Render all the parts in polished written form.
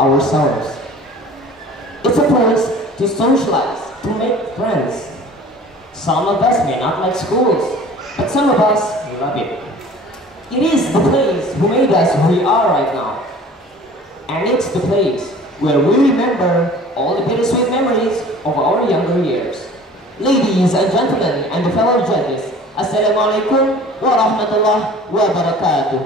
ourselves. It's a place to socialize, to make friends. Some of us may not like schools, but some of us love it. It is the place who made us who we are right now. And it's the place where we remember all the bittersweet memories of our younger years. Ladies and gentlemen and the fellow judges, Assalamualaikum warahmatullahi wabarakatuh.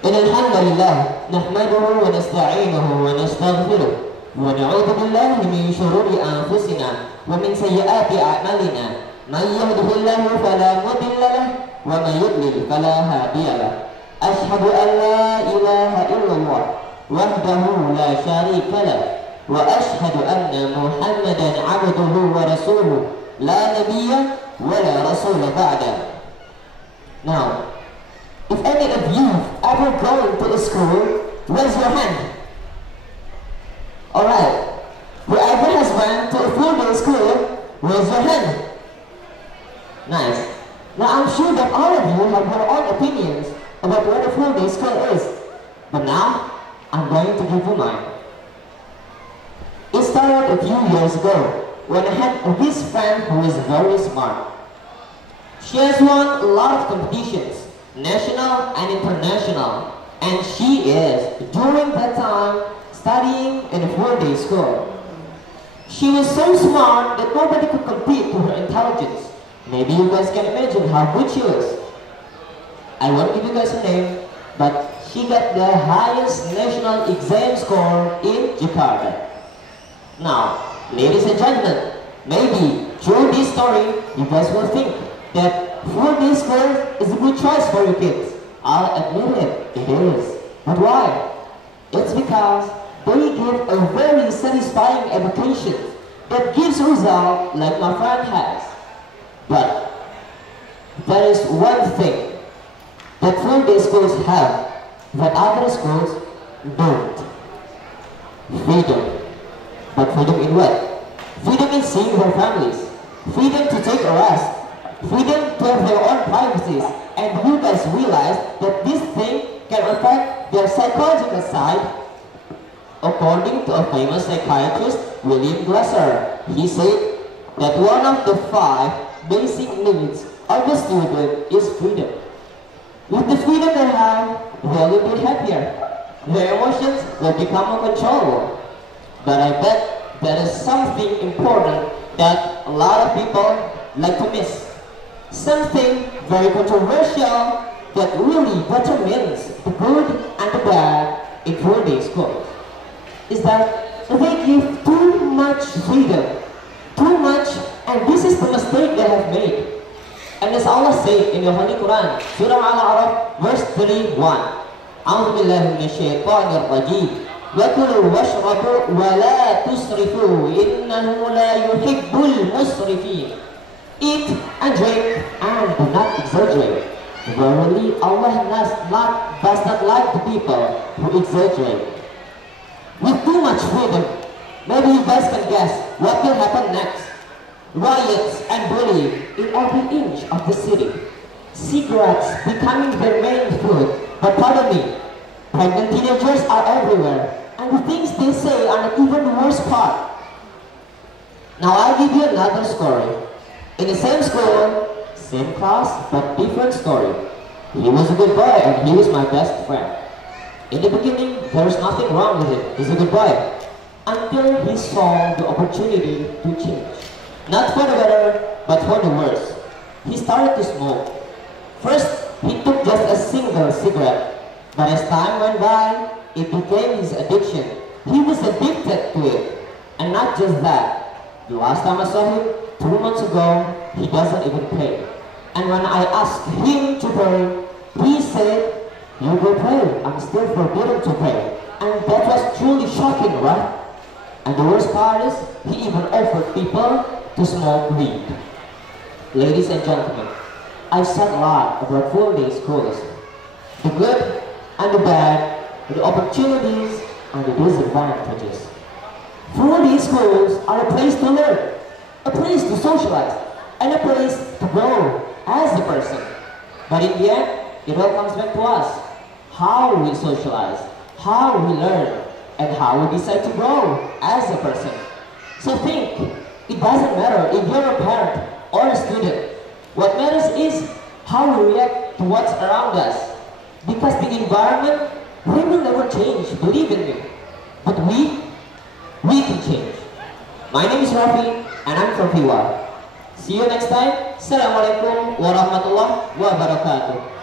إن الحمد لله نحمده ونستعينه ونستغفره ونعوذ بالله من شرور أنفسنا ومن سيئات أعمالنا من يهده الله فلا مضل له ومن يضلل فلا هادي له أشهد أن لا إله إلا الله وحده لا شريك له وأشهد أن محمدا عبده ورسوله لا نبي ولا رسول بعده. Now, if any of you ever gone to a school, raise your hand. Alright, whoever has went to a full day school, raise your hand. Nice. Now I'm sure that all of you have your own opinions about what a full day school is. But now, I'm going to give you mine. It started a few years ago when I had this friend who is very smart. She has won a lot of competitions, national and international, and she is, during that time, studying in a four-day school. She was so smart that nobody could compete to her intelligence. Maybe you guys can imagine how good she was. I won't give you guys a name, but she got the highest national exam score in Jakarta. Now, ladies and gentlemen, maybe through this story, you guys will think that four-day school is a good choice for your kids. I'll admit it, it is. But why? It's because they give a very satisfying education that gives result like my friend has. But there is one thing that full-day schools have that other schools don't. Freedom. But freedom in what? Freedom in seeing their families. Freedom to take a rest. Freedom to have their own privacies. And you guys realize that this thing can affect their psychological side. According to a famous psychiatrist, William Glasser, he said that one of the 5 basic needs of the student is freedom. With the freedom they have, they will be happier. Their emotions will become uncontrollable. But I bet there is something important that a lot of people like to miss. Something very controversial that really determines the good and the bad in four-day school is that they give too much freedom. Too much, and this is the mistake they have made. And as Allah said in the Holy Quran, Surah Al-A'raf, verse 31, أعوذ بالله من الشيطان الرجيم وكلوا واشربوا ولا تسرفوا إنه لا يحب المسرفين. Eat and drink and do not exaggerate. Verily, Allah does not like the people who exaggerate. With too much freedom, maybe you guys can guess what will happen next. Riots and bullying in every inch of the city. Cigarettes becoming their main food. But pardon me, pregnant teenagers are everywhere, and the things they say are an even worse part. Now I'll give you another story. In the same school, same class, but different story. He was a good boy and he was my best friend. In the beginning, there's nothing wrong with him. He's a good boy. Until he saw the opportunity to change. Not for the better, but for the worse. He started to smoke. First, he took just a single cigarette. But as time went by, it became his addiction. He was addicted to it. And not just that. The last time I saw him, 2 months ago, he doesn't even pay. And when I asked him to pay, he said, "You go pay, I'm still forbidden to pay." And that was truly shocking, right? And the worst part is, he even offered people to smoke weed. Ladies and gentlemen, I've said a lot about full-day schools. The good and the bad, the opportunities and the disadvantages. Full-day schools are a place to learn, a place to socialize, and a place to grow as a person. But in the end, it all comes back to us. how we socialize, how we learn, and how we decide to grow as a person. So think, it doesn't matter if you're a parent or a student. What matters is how we react to what's around us. Because the environment, they will never change, believe in me. But we can change. My name is Rafi, and I'm from FIWA. See you next time. Assalamualaikum warahmatullahi wabarakatuh.